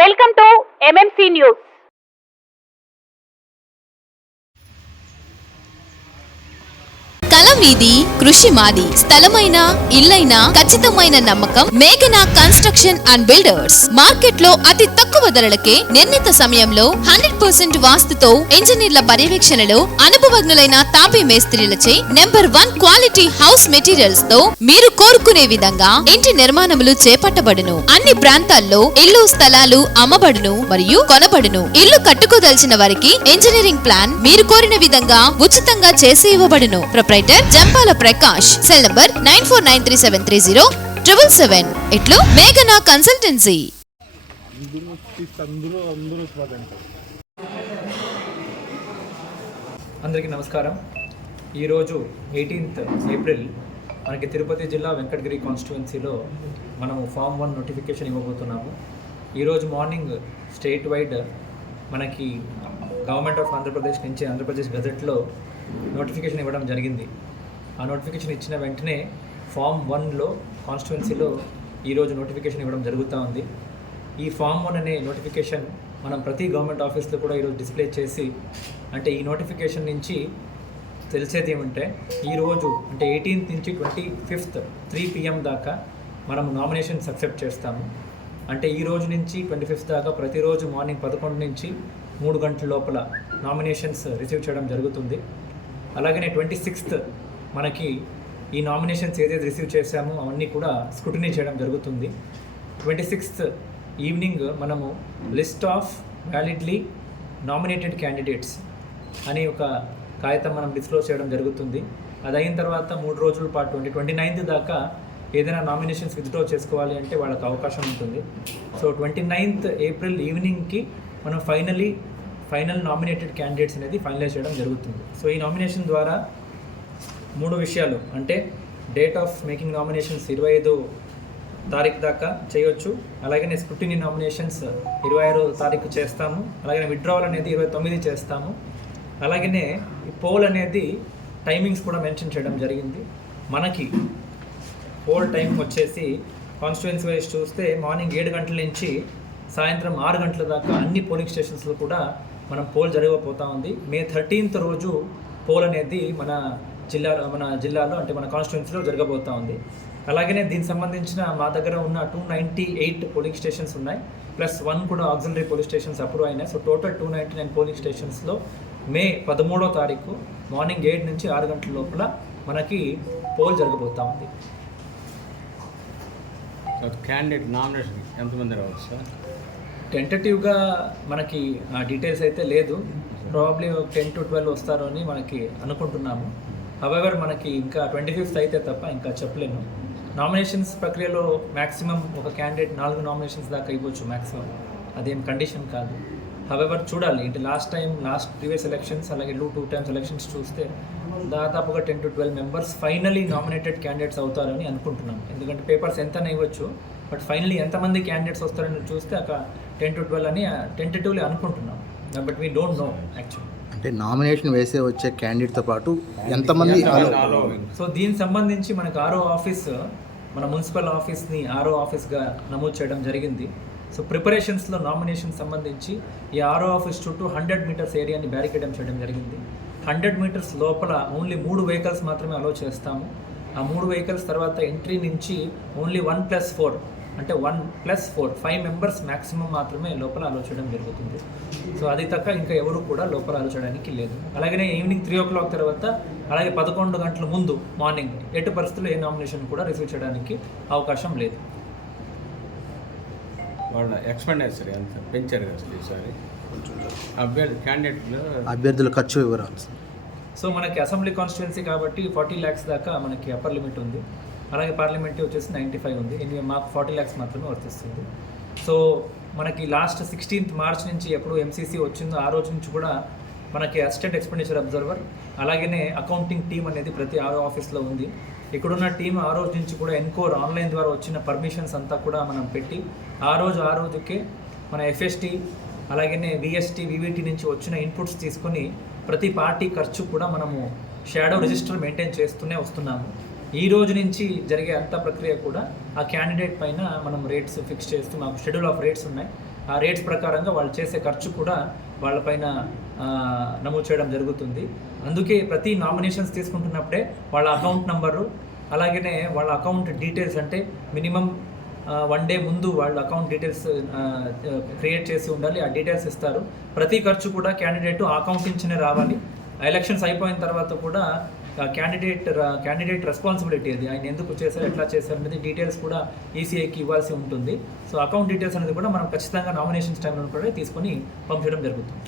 Welcome to MMC news. కలం మీది, కృషి మాది. స్థలమైన, ఇల్లైనా ఖచ్చితమైన నమ్మకం మేఘనా కన్స్ట్రక్షన్ అండ్ బిల్డర్స్. మార్కెట్ లో అతి తక్కువ ధరలకే నిర్ణీత సమయంలో 100% వాస్తుతో ఇంజనీర్ల పర్యవేక్షణలో అనుభవజ్ఞులైన తాపీ మేస్త్రీలచే నెంబర్ 1 క్వాలిటీ హౌస్ మెటీరియల్స్ తో మీరు కోరుకునే విధంగా ఇంటి నిర్మాణములు చేపట్టబడును. అన్ని ప్రాంతాల్లో ఇల్లు స్థలాలు అమ్మబడును మరియు కొనబడును. ఇల్లు కట్టుకోదలిచిన వారికి ఇంజనీరింగ్ ప్లాన్ మీరు కోరిన విధంగా ఉచితంగా చేసి ఇవ్వబడును. Proprietor Jampala Prakash. Cell number 9493307777. ఇట్లు మేఘనా కన్సల్టెన్సీ. అందరికీ నమస్కారం. ఈరోజు 18th ఏప్రిల్ మనకి తిరుపతి జిల్లా వెంకటగిరి కాన్స్టిట్యువెన్సీలో మనము ఫామ్ 1 నోటిఫికేషన్ ఇవ్వబోతున్నాము. ఈరోజు మార్నింగ్ స్టేట్ వైడ్ మనకి గవర్నమెంట్ ఆఫ్ ఆంధ్రప్రదేశ్ నుంచి ఆంధ్రప్రదేశ్ గజెట్లో నోటిఫికేషన్ ఇవ్వడం జరిగింది. ఆ నోటిఫికేషన్ ఇచ్చిన వెంటనే ఫామ్ 1లో కాన్స్టిట్యువెన్సీలో ఈరోజు నోటిఫికేషన్ ఇవ్వడం జరుగుతూ ఉంది. ఈ ఫామ్ 1 అనే నోటిఫికేషన్ మనం ప్రతి గవర్నమెంట్ ఆఫీస్లో కూడా ఈరోజు డిస్ప్లే చేసి, అంటే ఈ నోటిఫికేషన్ నుంచి తెలిసేది ఏమంటే ఈరోజు అంటే 18th నుంచి 25th 3 PM దాకా మనం నామినేషన్స్ అక్సెప్ట్ చేస్తాము. అంటే ఈ రోజు నుంచి 25th దాకా ప్రతిరోజు మార్నింగ్ 11 నుంచి 3 గంటల లోపల నామినేషన్స్ రిసీవ్ చేయడం జరుగుతుంది. అలాగనే 26th మనకి ఈ నామినేషన్స్ ఏదైతే రిసీవ్ చేశామో అవన్నీ కూడా స్క్రూటినీ చేయడం జరుగుతుంది. 26th ఈవినింగ్ మనము list of validly nominated candidates అని ఒక కాగితం మనం డిస్క్లోజ్ చేయడం జరుగుతుంది. అది అయిన తర్వాత 3 రోజుల పాటు 29th దాకా ఏదైనా నామినేషన్స్ విత్డ్రా చేసుకోవాలి అంటే వాళ్ళకి అవకాశం ఉంటుంది. సో 29th ఏప్రిల్ ఈవినింగ్కి మనం ఫైనల్ నామినేటెడ్ క్యాండిడేట్స్ అనేది ఫైనలైజ్ చేయడం జరుగుతుంది. సో ఈ నామినేషన్ ద్వారా 3 విషయాలు, అంటే డేట్ ఆఫ్ మేకింగ్ నామినేషన్స్ 25వ తారీఖు దాకా చేయొచ్చు. అలాగే స్క్రూటినీ నామినేషన్స్ 26వ తారీఖు చేస్తాము. అలాగే విత్డ్రావల్ అనేది 29 చేస్తాము. అలాగనే ఈ పోల్ అనేది టైమింగ్స్ కూడా మెన్షన్ చేయడం జరిగింది. మనకి పోల్ టైం వచ్చేసి కాన్స్టిట్యుయెన్సీ వైజ్ చూస్తే మార్నింగ్ 7 గంటల నుంచి సాయంత్రం 6 గంటల దాకా అన్ని పోలింగ్ స్టేషన్స్లో కూడా మనం పోల్ జరగబోతూ ఉంది. మే 13th రోజు పోల్ అనేది మన జిల్లాలో అంటే మన కాన్స్టిట్యుయెన్సీలో జరగబోతూ ఉంది. అలాగనే దీనికి సంబంధించిన మా దగ్గర ఉన్న 298 పోలింగ్ స్టేషన్స్ ఉన్నాయి, ప్లస్ 1 కూడా ఆక్సిలరీ పోలింగ్ స్టేషన్స్ అప్రూవ్ అయినాయి. సో టోటల్ 299 పోలింగ్ స్టేషన్స్లో మే 13వ తారీఖు మార్నింగ్ 7 నుంచి 6 గంటల లోపల మనకి పోల్ జరగబోతూ ఉంది. క్యాండిడేట్ నామినేషన్ ఎంతమంది రావచ్చు సార్? టెంటటివ్గా మనకి డీటెయిల్స్ అయితే లేదు. ప్రాబ్లీ 10 to 12 వస్తారు అని మనకి అనుకుంటున్నాము. హవెవర్ మనకి ఇంకా 25th అయితే తప్ప ఇంకా చెప్పలేము. నామినేషన్స్ ప్రక్రియలో మ్యాక్సిమం ఒక క్యాండిడేట్ 4 నామినేషన్స్ దాకా ఇవ్వచ్చు మ్యాక్సిమం, అదేం కండిషన్ కాదు. హవెవర్ చూడాలి, అంటే లాస్ట్ ప్రీవియస్ ఎలక్షన్స్ అలాగే 2 times ఎలక్షన్స్ చూస్తే దాదాపుగా 10 to 12 members finally nominated candidates అవుతారని అనుకుంటున్నాం. ఎందుకంటే పేపర్స్ ఎంతనే ఇవ్వచ్చు, బట్ ఫైనలీ ఎంతమంది క్యాండిడేట్స్ వస్తారని చూస్తే ఒక 10 to 12 అని టెంటటివ్లీ అనుకుంటున్నాం. But we don't know actually. అంటే నామినేషన్ వేసే వచ్చే క్యాండిడేట్తో పాటు ఎంతమంది? సో దీనికి సంబంధించి మనకు ఆర్ఓ ఆఫీస్, మన మున్సిపల్ ఆఫీస్ని ఆర్ఓ ఆఫీస్గా నమోదు చేయడం జరిగింది. సో ప్రిపరేషన్స్లో నామినేషన్ సంబంధించి ఈ ఆర్ఓ ఆఫీస్ చుట్టూ 100 meters ఏరియాని బ్యారికేడ్ చేయడం జరిగింది. 100 meters లోపల ఓన్లీ 3 vehicles మాత్రమే అలో చేస్తాము. ఆ 3 vehicles తర్వాత ఎంట్రీ నుంచి ఓన్లీ 1+4 అంటే 1+4 5 members మ్యాక్సిమం మాత్రమే లోపల అలో చేయడం జరుగుతుంది. సో అది తక్క ఇంకా ఎవరు కూడా లోపల అలో చేయడానికి లేదు. అలాగనే ఈవినింగ్ 3 o'clock తర్వాత అలాగే 11 గంటల ముందు మార్నింగ్ ఎటు పరిస్థితుల్లో ఏ నామినేషన్ కూడా రిసీవ్ చేయడానికి అవకాశం లేదు. వాళ్ళ ఎక్స్పెండిచర్ ఎంత పెంచారు కదా ఈసారి అభ్యర్థుల ఖర్చు వివరాలు? సో మనకి అసెంబ్లీ కాన్స్టిట్యుయెన్సీ కాబట్టి 40 lakhs దాకా మనకి అప్పర్ లిమిట్ ఉంది. అలాగే పార్లమెంట్ వచ్చేసి 95 ఉంది. మాకు 40 lakhs మాత్రమే వర్తిస్తుంది. సో మనకి లాస్ట్ 16th March నుంచి ఎప్పుడు MCC వచ్చిందో ఆ రోజు నుంచి కూడా మనకి అసిస్టెంట్ ఎక్స్పెండిచర్ అబ్జర్వర్ అలాగనే అకౌంటింగ్ టీమ్ అనేది ప్రతి ఆరో ఆఫీస్లో ఉంది. ఇక్కడున్న టీం ఆ రోజు నుంచి కూడా ఎన్కోర్ ఆన్లైన్ ద్వారా వచ్చిన పర్మిషన్స్ అంతా కూడా మనం పెట్టి ఆ రోజుకే మన FST అలాగనే VST VVT నుంచి వచ్చిన ఇన్పుట్స్ తీసుకొని ప్రతి పార్టీ ఖర్చు కూడా మనము షాడో రిజిస్టర్ మెయింటైన్ చేస్తూనే వస్తున్నాము. ఈ రోజు నుంచి జరిగే అంత ప్రక్రియ కూడా ఆ క్యాండిడేట్ పైన మనం రేట్స్ ఫిక్స్ చేస్తూ మాకు షెడ్యూల్ ఆఫ్ రేట్స్ ఉన్నాయి. ఆ రేట్స్ ప్రకారంగా వాళ్ళు చేసే ఖర్చు కూడా వాళ్ళపైన నమోదు చేయడం జరుగుతుంది. అందుకే ప్రతి నామినేషన్స్ తీసుకుంటున్నప్పుడే వాళ్ళ అకౌంట్ నంబరు అలాగనే వాళ్ళ అకౌంట్ డీటెయిల్స్ అంటే మినిమం 1 డే ముందు వాళ్ళ అకౌంట్ డీటెయిల్స్ క్రియేట్ చేసి ఉండాలి. ఆ డీటెయిల్స్ ఇస్తారు. ప్రతి ఖర్చు కూడా క్యాండిడేట్ ఆ అకౌంట్ నుంచినే రావాలి. ఎలక్షన్స్ అయిపోయిన తర్వాత కూడా క్యాండిడేట్ రెస్పాన్సిబిలిటీ అది, ఆయన ఎందుకు చేశారు, ఎట్లా చేశారు అనేది డీటెయిల్స్ కూడా ఈసీఐకి ఇవ్వాల్సి ఉంటుంది. సో అకౌంట్ డీటెయిల్స్ అనేది కూడా మనం ఖచ్చితంగా నామినేషన్స్ టైంలో కూడా తీసుకొని పంపించడం జరుగుతుంది.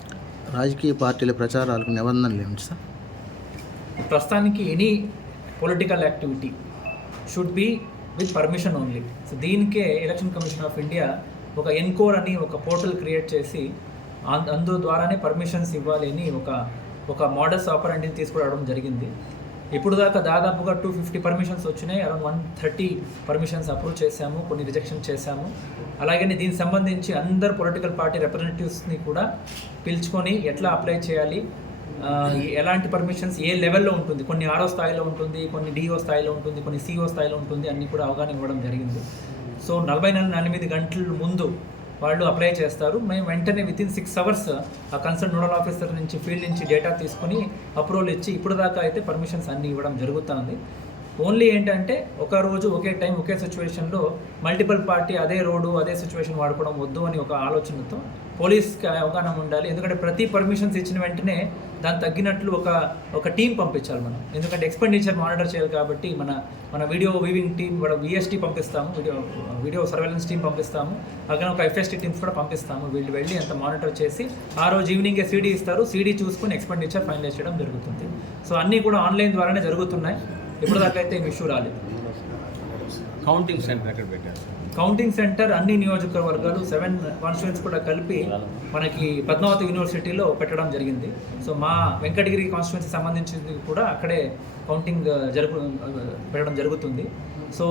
రాజకీయ పార్టీల ప్రచారాలకు నిబంధనలు ఏమిటి సార్? ప్రస్తుతానికి any political activity should be with permission only. So దీనికే ఎలక్షన్ కమిషన్ ఆఫ్ ఇండియా ఒక ఎన్కోర్ అని ఒక పోర్టల్ క్రియేట్ చేసి అందు ద్వారానే పర్మిషన్స్ ఇవ్వాలి అని ఒక మోడల్స్ ఆపరెంట్ని తీసుకురావడం జరిగింది. ఇప్పుడు దాకా దాదాపుగా 250 పర్మిషన్స్ వచ్చినాయి. అరౌండ్ 130 పర్మిషన్స్ అప్రూవ్ చేశాము, కొన్ని రిజెక్షన్ చేశాము. అలాగే దీనికి సంబంధించి అందరు పొలిటికల్ పార్టీ రిప్రజెంటేటివ్స్ని కూడా పిలుచుకొని ఎట్లా అప్లై చేయాలి, ఎలాంటి పర్మిషన్స్ ఏ లెవెల్లో ఉంటుంది, కొన్ని ఆరో స్థాయిలో ఉంటుంది, కొన్ని డిఓ స్థాయిలో ఉంటుంది, కొన్ని సిఓ స్థాయిలో ఉంటుంది, అన్నీ కూడా అవగాహన ఇవ్వడం జరిగింది. సో 48 గంటల ముందు వాళ్ళు అప్లై చేస్తారు. మేము వెంటనే వితిన్ 6 అవర్స్ ఆ కన్సర్న్ నోడల్ ఆఫీసర్ నుంచి ఫీల్డ్ నుంచి డేటా తీసుకొని అప్రూవల్ ఇచ్చి ఇప్పుడు దాకా అయితే పర్మిషన్స్ అన్నీ ఇవ్వడం జరుగుతుంది. ఓన్లీ ఏంటంటే ఒక రోజు ఒకే టైం ఒకే సిచ్యువేషన్లో మల్టిపుల్ పార్టీ అదే రోడ్డు అదే సిచ్యువేషన్ వాడుకోవడం వద్దు అని ఒక ఆలోచనతో పోలీస్కి అవగాహన ఉండాలి. ఎందుకంటే ప్రతి పర్మిషన్స్ ఇచ్చిన వెంటనే దానికి తగ్గినట్లు ఒక టీం పంపించాలి మనం. ఎందుకంటే ఎక్స్పెండిచర్ మానిటర్ చేయాలి కాబట్టి మన వీడియో వీవింగ్ టీం కూడా విఎస్టీ పంపిస్తాము, వీడియో సర్వేలెన్స్ టీం పంపిస్తాము, అలాగే ఒక ఎఫ్ఎస్టీ టీమ్స్ కూడా పంపిస్తాము. వీళ్ళు వెళ్ళి అంత మానిటర్ చేసి ఆ రోజు ఈవినింగే సీడీ ఇస్తారు. సీడీ చూసుకొని ఎక్స్పెండిచర్ ఫైనలైజ్ చేయడం జరుగుతుంది. సో అన్నీ కూడా ఆన్లైన్ ద్వారానే జరుగుతున్నాయి. ఇప్పుడు దాకా అయితే ఏమి ఇష్యూ రాలేదు. కౌంటింగ్ సెంటర్ ఎక్కడ పెట్టారు? కౌంటింగ్ సెంటర్ అన్ని నియోజకవర్గాలు 7 కాన్స్టిట్యూన్స్ కూడా కలిపి మనకి పద్మావతి యూనివర్సిటీలో పెట్టడం జరిగింది. సో మా వెంకటగిరి కాన్స్టిట్యూన్సీ సంబంధించింది కూడా అక్కడే కౌంటింగ్ పెట్టడం జరుగుతుంది. సో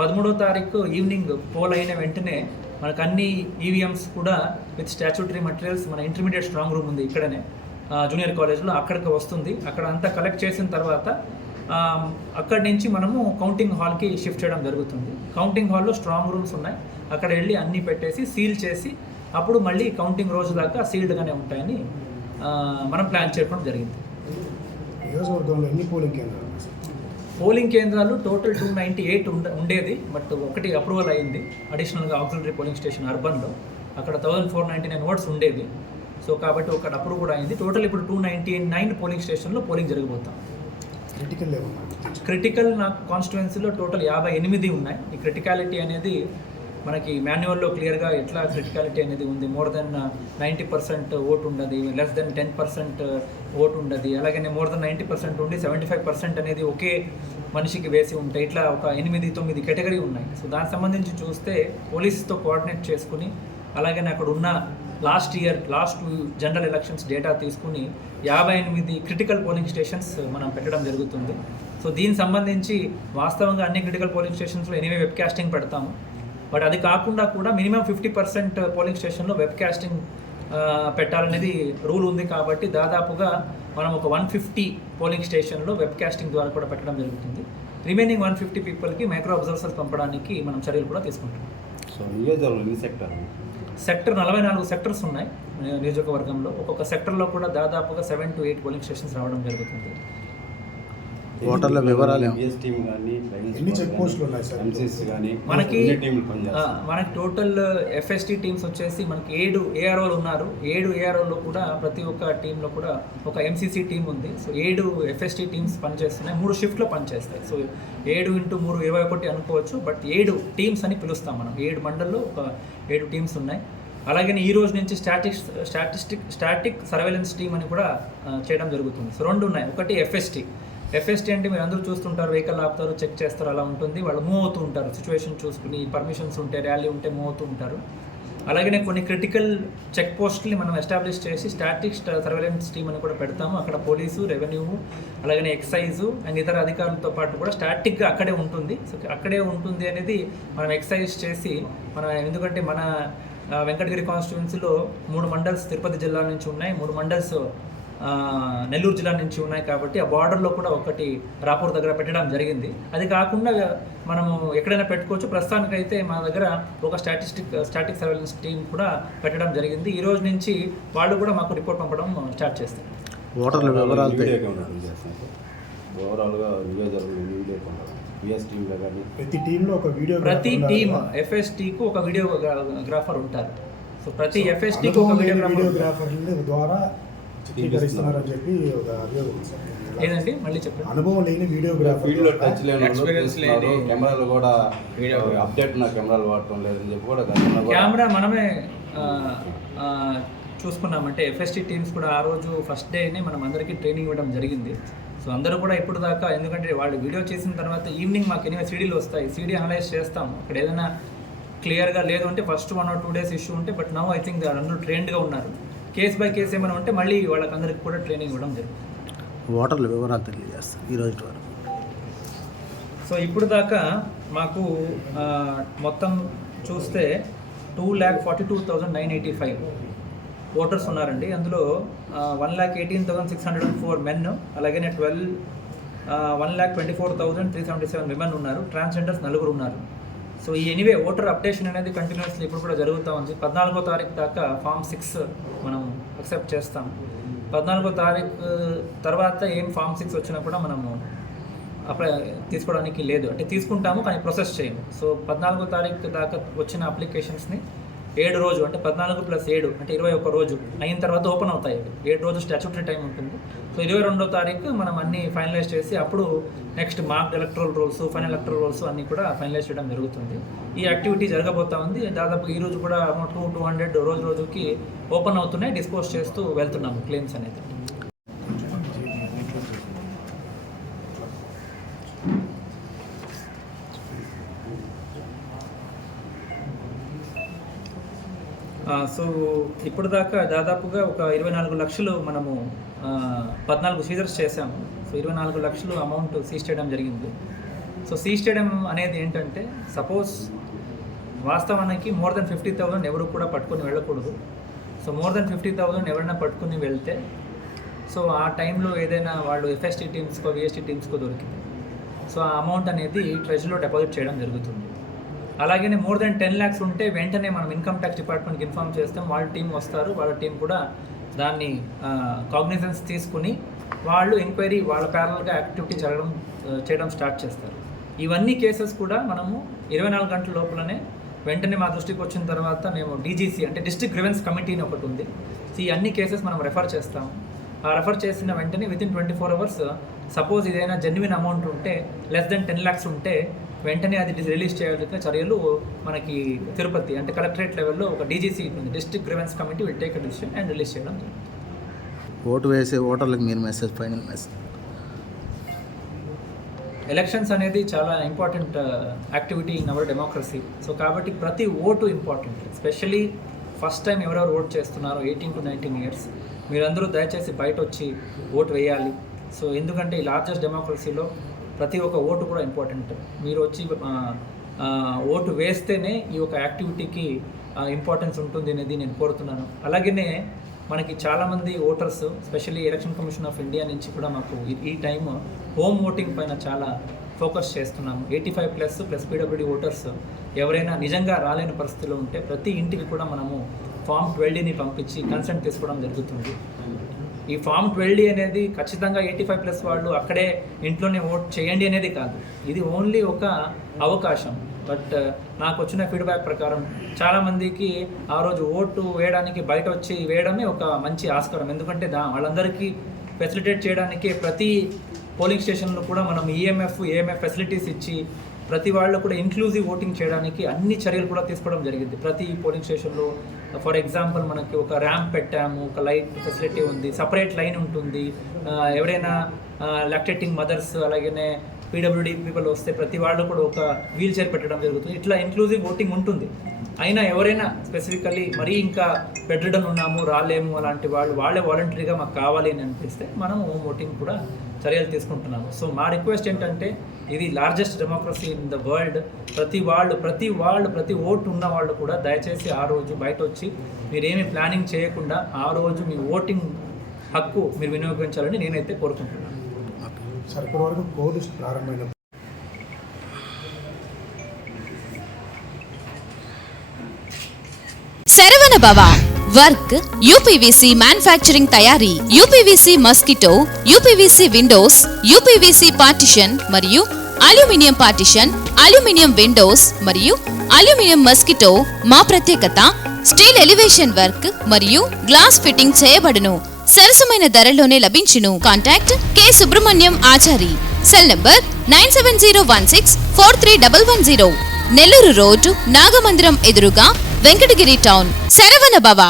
13వ తారీఖు ఈవినింగ్ పోల్ అయిన వెంటనే మనకు అన్ని ఈవీఎంస్ కూడా విత్ స్టాచ్యూటరీ మెటీరియల్స్ మన ఇంటర్మీడియట్ స్ట్రాంగ్ రూమ్ ఉంది ఇక్కడనే జూనియర్ కాలేజ్లో, అక్కడికి వస్తుంది. అక్కడ అంతా కలెక్ట్ చేసిన తర్వాత అక్కడి నుంచి మనము కౌంటింగ్ హాల్కి షిఫ్ట్ చేయడం జరుగుతుంది. కౌంటింగ్ హాల్లో స్ట్రాంగ్ రూమ్స్ ఉన్నాయి. అక్కడ వెళ్ళి అన్నీ పెట్టేసి సీల్ చేసి అప్పుడు మళ్ళీ కౌంటింగ్ రోజు దాకా సీల్డ్గానే ఉంటాయని మనం ప్లాన్ చేయడం జరిగింది. నియోజకవర్గంలో ఎన్ని పోలింగ్ కేంద్రాలు టోటల్ 298 ఉండేది. బట్ ఒకటి అప్రూవల్ అయింది అడిషనల్గా ఆక్సిలరీ పోలింగ్ స్టేషన్ అర్బన్లో. అక్కడ 1499 ఓట్స్ ఉండేది. సో కాబట్టి ఒకటి అప్రూవ్ కూడా అయింది. టోటల్ ఇప్పుడు 299 పోలింగ్ స్టేషన్లో పోలింగ్ జరగబోతాం. క్రిటికల్ నా కాన్స్టిట్యుయెన్సీలో టోటల్ 58 ఉన్నాయి. ఈ క్రిటికాలిటీ అనేది మనకి మాన్యువల్లో క్లియర్గా ఎట్లా క్రిటికాలిటీ అనేది ఉంది. మోర్ దెన్ 90% ఓటు ఉండదు, లెస్ దెన్ 10% ఓటు ఉండదు, అలాగనే మోర్ దెన్ 90% ఉండి 75% అనేది ఒకే మనిషికి వేసి ఉంటాయి. ఇట్లా ఒక 8-9 కేటగిరీ ఉన్నాయి. సో దానికి సంబంధించి చూస్తే పోలీసుతో కోఆర్డినేట్ చేసుకుని అలాగే అక్కడ ఉన్న లాస్ట్ 2 జనరల్ ఎలక్షన్స్ డేటా తీసుకుని 58 క్రిటికల్ పోలింగ్ స్టేషన్స్ మనం పెట్టడం జరుగుతుంది. సో దీనికి సంబంధించి వాస్తవంగా అన్ని క్రిటికల్ పోలింగ్ స్టేషన్స్లో ఎనీవే వెబ్ కాస్టింగ్ పెడతాము. బట్ అది కాకుండా కూడా మినిమం 50% పోలింగ్ స్టేషన్లో వెబ్ కాస్టింగ్ పెట్టాలనేది రూల్ ఉంది. కాబట్టి దాదాపుగా మనం ఒక 150 పోలింగ్ స్టేషన్లో వెబ్ కాస్టింగ్ ద్వారా కూడా పెట్టడం జరుగుతుంది. రిమైనింగ్ 150 పీపుల్కి మైక్రో అబ్జర్వర్స్ పంపడానికి మనం చర్యలు కూడా తీసుకుంటాం. సో నియోజకవర్గంలో సెక్టర్ 44 సెక్టర్స్ ఉన్నాయి నియోజకవర్గంలో. ఒక్కొక్క సెక్టర్లో కూడా దాదాపుగా 7 to 8 పోలింగ్ స్టేషన్స్ రావడం జరుగుతుంది. ఓటర్ల వివరాలు ఎన్ని చెక్ పోస్టులు ఉన్నాయి సార్? మనకి టోటల్ ఎఫ్ఎస్టీ టీమ్స్ వచ్చేసి మనకి 7 ఏఆర్ఓలు ఉన్నారు. 7 ఏఆర్ఓలో కూడా ప్రతి ఒక్క టీంలో కూడా ఒక ఎంసీసీ టీం ఉంది. సో 7 ఎఫ్ఎస్టీ టీమ్స్ పనిచేస్తున్నాయి. 3 షిఫ్ట్లో పనిచేస్తాయి. సో 7 × 3 21 అనుకోవచ్చు. బట్ 7 టీమ్స్ అని పిలుస్తాం మనం. 7 మండల్లో ఒక 7 టీమ్స్ ఉన్నాయి. అలాగే ఈ రోజు నుంచి స్టాటిక్ సర్వేలెన్స్ టీమ్ అని కూడా చేయడం జరుగుతుంది. సో 2 ఉన్నాయి. ఒకటి ఎఫ్ఎస్టీ అంటే మీరు అందరూ చూస్తుంటారు, వెహికల్ ఆపుతారు, చెక్ చేస్తారు, అలా ఉంటుంది. వాళ్ళు మూవ్ అవుతూ ఉంటారు, సిచ్యువేషన్ చూసుకుని, పర్మిషన్స్ ఉంటే, ర్యాలీ ఉంటే మూవ్ అవుతూ ఉంటారు. అలాగే కొన్ని క్రిటికల్ చెక్ పోస్ట్ని మనం ఎస్టాబ్లిష్ చేసి స్టాటిక్ సర్వేలెన్స్ టీమ్ అని కూడా పెడతాము. అక్కడ పోలీసు, రెవెన్యూ, అలాగే ఎక్సైజు అండ్ ఇతర అధికారులతో పాటు కూడా స్టాటిక్గా అక్కడే ఉంటుంది. సో అక్కడే ఉంటుంది అనేది మనం ఎక్సైజ్ చేసి ఎందుకంటే మన వెంకటగిరి కాన్స్టిట్యుయెన్సీలో 3 మండల్స్ తిరుపతి జిల్లా నుంచి ఉన్నాయి, 3 మండల్స్ నెల్లూరు జిల్లా నుంచి ఉన్నాయి కాబట్టి ఆ బార్డర్లో కూడా ఒకటి రాపూర్ దగ్గర పెట్టడం జరిగింది. అది కాకుండా మనము ఎక్కడైనా పెట్టుకోవచ్చు. ప్రస్తుతానికైతే మా దగ్గర ఒక స్టాటిక్ సర్వేలెన్స్ టీం కూడా పెట్టడం జరిగింది. ఈ రోజు నుంచి వాళ్ళు కూడా మాకు రిపోర్ట్ పంపడం స్టార్ట్ చేస్తారు. ఓటర్ల వివరాలు ఓవరాల్గా ప్రతి టీంలో ఒక వీడియో ప్రతి టీమ్ ఎఫ్ఎస్టీకు ఒక వీడియోగ్రాఫర్ ఉంటారు. సో ప్రతి ఎఫ్ఎస్టీకి ఒక వీడియోగ్రాఫర్ ద్వారా చిత్రీకరిస్తున్నారని చెప్పి ఒక అభియోగం ఉంది సార్. ఏదండి మళ్ళీ చెప్పండి. అనుభవం లేని వీడియోగ్రాఫర్ ఫీల్డ్లో టచ్ Experience లేని కెమెరాలు కూడా వీడియో అప్డేట్ నా కెమెరాలు వాడటం లేదని చెప్పి కూడా కెమెరా మనమే చూసుకున్నామంటే ఎఫ్ఎస్టీ టీమ్స్ కూడా ఆ రోజు ఫస్ట్ డేనే మనం అందరికీ ట్రైనింగ్ ఇవ్వడం జరిగింది. సో అందరూ కూడా ఇప్పుడు దాకా, ఎందుకంటే వాళ్ళు వీడియో చేసిన తర్వాత ఈవినింగ్ మాకు ఎనివే సీడీలు వస్తాయి, సీడీ అనలైజ్ చేస్తాం. అక్కడ ఏదైనా క్లియర్గా లేదు అంటే ఫస్ట్ 1 or 2 days ఇష్యూ ఉంటే, బట్ నౌ ఐ థింక్ అందరూ ట్రైన్డ్గా ఉన్నారు. కేస్ బై కేస్ ఏమైనా ఉంటే మళ్ళీ వాళ్ళకందరికీ కూడా ట్రైనింగ్ ఇవ్వడం జరుగుతుంది. ఓటర్ల వివరాలు తెలియజేస్తారు ఈరోజు వరకు. సో ఇప్పుడు దాకా మాకు మొత్తం చూస్తే 2,42,985 ఓటర్స్ ఉన్నారండి. అందులో 1,18,604 మెన్, అలాగే 1,24,377 విమెన్ ఉన్నారు. ట్రాన్స్జెండర్స్ 4 ఉన్నారు. సో ఈ ఎనీవే ఓటర్ అప్డేషన్ అనేది కంటిన్యూస్లీ ఇప్పుడు కూడా జరుగుతూ ఉంది. 14వ తారీఖు దాకా ఫామ్ 6 మనం అక్సెప్ట్ చేస్తాం. 14వ తారీఖు తర్వాత ఏం ఫామ్ 6 వచ్చినా కూడా మనము అప్లై తీసుకోవడానికి లేదు, అంటే తీసుకుంటాము కానీ ప్రాసెస్ చేయము. సో 14వ తారీఖు దాకా వచ్చిన అప్లికేషన్స్ని 7 రోజు అంటే 14 + 7 అంటే 21 రోజు అయిన తర్వాత ఓపెన్ అవుతాయి. 7 రోజు స్టాచ్యూటరీ టైం ఉంటుంది. సో 22వ తారీఖు మనం అన్నీ ఫైనలైజ్ చేసి అప్పుడు next mark electoral roles, final electoral roles అన్నీ కూడా ఫైనలైజ్ చేయడం జరుగుతుంది. ఈ యాక్టివిటీ జరగబోతా ఉంది. దాదాపు ఈ రోజు కూడా 200 రోజుకి ఓపెన్ అవుతున్నాయి, డిస్పోజ్ చేస్తూ వెళ్తున్నాము క్లెయిమ్స్ అనేది. సో ఇప్పుడు దాకా దాదాపుగా ఒక 24 లక్షలు మనము 14 సీజర్స్ చేశాము. సో 24 లక్షలు అమౌంట్ సీజ్ చేయడం జరిగింది. సో సీజ్ చేయడం అనేది ఏంటంటే, సపోజ్ వాస్తవానికి మోర్ దెన్ 50,000 ఎవరు కూడా పట్టుకొని వెళ్ళకూడదు. సో మోర్ దెన్ 50,000 ఎవరైనా పట్టుకుని వెళ్తే, సో ఆ టైంలో ఏదైనా వాళ్ళు ఎఫ్ఎస్టీ టీమ్స్కో విఎస్టీ టీమ్స్కో దొరికింది, సో ఆ అమౌంట్ అనేది ట్రెజరీలో డిపాజిట్ చేయడం జరుగుతుంది. అలాగే మోర్ దెన్ 10 lakhs ఉంటే వెంటనే మనం ఇన్కమ్ ట్యాక్స్ డిపార్ట్మెంట్కి ఇన్ఫార్మ్ చేస్తాం. వాళ్ళ టీం వస్తారు, వాళ్ళ టీం కూడా దాన్ని కాగ్నిజెన్స్ తీసుకుని వాళ్ళు ఎంక్వైరీ వాళ్ళ ప్యారల్గా యాక్టివిటీ చేయడం స్టార్ట్ చేస్తారు. ఇవన్నీ కేసెస్ కూడా మనము 24 గంటల లోపలనే వెంటనే మా దృష్టికి వచ్చిన తర్వాత మేము డీజీసీ అంటే డిస్ట్రిక్ట్ గ్రీవెన్స్ కమిటీ అని ఒకటి ఉంది. సో ఈ అన్ని కేసెస్ మనం రెఫర్ చేస్తాము. ఆ రెఫర్ చేసిన వెంటనే వితిన్ 24 hours సపోజ్ ఏదైనా జెన్యున్ అమౌంట్ ఉంటే లెస్ దెన్ 10 lakhs ఉంటే వెంటనే అది రిలీజ్ చేయాల్సిన చర్యలు మనకి తిరుపతి అంటే కలెక్టరేట్ లెవెల్లో ఒక డీజీసీ ఉంది, district grievance committee will take a decision and release చేయడం జరుగుతుంది. ఓటు వేసే ఓటర్లకు మీరు మెసేజ్, ఫైనల్ మెసేజ్. ఎలక్షన్స్ అనేది చాలా important activity in our democracy. So కాబట్టి ప్రతి vote important, especially first time ఎవరెవరు ఓట్ చేస్తున్నారో 18 to 19 years మీరందరూ దయచేసి బయట వచ్చి ఓటు వేయాలి. సో ఎందుకంటే ఈ లార్జెస్ట్ డెమోక్రసీలో ప్రతి ఒక్క ఓటు కూడా ఇంపార్టెంట్. మీరు వచ్చి ఓటు వేస్తేనే ఈ ఒక యాక్టివిటీకి ఇంపార్టెన్స్ ఉంటుంది అనేది నేను కోరుతున్నాను. అలాగనే మనకి చాలామంది voters specially election commission of India నుంచి కూడా మాకు ఈ టైం హోమ్ ఓటింగ్ పైన చాలా ఫోకస్ చేస్తున్నాము. 85+ పీడబ్ల్యూడీ ఓటర్స్ ఎవరైనా నిజంగా రాలేని పరిస్థితిలో ఉంటే ప్రతి ఇంటికి కూడా మనము ఫామ్ 12ని పంపించి కన్సెంట్ తీసుకోవడం జరుగుతుంది. ఈ ఫామ్ 12 అనేది ఖచ్చితంగా 85+ వాళ్ళు అక్కడే ఇంట్లోనే ఓట్ చేయండి అనేది కాదు, ఇది ఓన్లీ ఒక అవకాశం. బట్ నాకు వచ్చిన ఫీడ్బ్యాక్ ప్రకారం చాలామందికి ఆ రోజు ఓటు వేయడానికి బయట వచ్చి వేయడమే ఒక మంచి ఆస్కారం. ఎందుకంటే వాళ్ళందరికీ ఫెసిలిటేట్ చేయడానికి ప్రతి పోలింగ్ స్టేషన్లో కూడా మనం ఏఎంఎఫ్ ఫెసిలిటీస్ ఇచ్చి ప్రతి వాళ్ళు కూడా ఇంక్లూజివ్ ఓటింగ్ చేయడానికి అన్ని చర్యలు కూడా తీసుకోవడం జరిగింది. ప్రతి పోలింగ్ స్టేషన్లో ఫర్ ఎగ్జాంపుల్ మనకి ఒక ర్యాంప్ పెట్టాము, ఒక లైట్ ఫెసిలిటీ ఉంది, సపరేట్ లైన్ ఉంటుంది. ఎవరైనా లాక్టేటింగ్ మదర్స్ అలాగనే పీడబ్ల్యూడీ పీపుల్ వస్తే ప్రతి వాళ్ళు కూడా ఒక వీల్ చైర్ పెట్టడం జరుగుతుంది. ఇట్లా ఇంక్లూజివ్ ఓటింగ్ ఉంటుంది. అయినా ఎవరైనా స్పెసిఫికల్లీ మరీ ఇంకా బెడ్రిడన్ ఉన్నాము రాలేము అలాంటి వాళ్ళే వాలంటరీగా మాకు కావాలి అని అనిపిస్తే మనము ఓటింగ్ కూడా చర్యలు తీసుకుంటున్నాము. సో మా రిక్వెస్ట్ ఏంటంటే, ఇది largest democracy in the world. ప్రతి ఓటు ఉన్న వాళ్ళు కూడా దయచేసి ఆ రోజు బయట వచ్చి మీరేమి ప్లానింగ్ చేయకుండా ఆ రోజు మీ ఓటింగ్ హక్కు మీరు వినియోగించాలని నేనైతే కోరుకుంటున్నాను. సార్ ఇప్పటివరకు కోడ్ ప్రారంభమైన శరవణ భవ వర్క్ యూపీవీసీ మ్యానుఫ్యాక్చరింగ్ తయారీ, UPVC mosquito, UPVC Windows, UPVC partition మరియు అల్యూమినియం పార్టిషన్, అల్యూమినియం విండోస్ మరియు అల్యూమినియం మస్కిటో. మా ప్రత్యేకత స్టీల్ ఎలివేషన్ వర్క్ మరియు గ్లాస్ ఫిట్టింగ్ చేయబడును. సరసమైన ధరలోనే లభించును. Contact K Subrahmanyam Achari. Cell number 9701643110. Nellore road Nagamandiram ఎదురుగా వెంకటగిరి టౌన్. శరవణ భవ.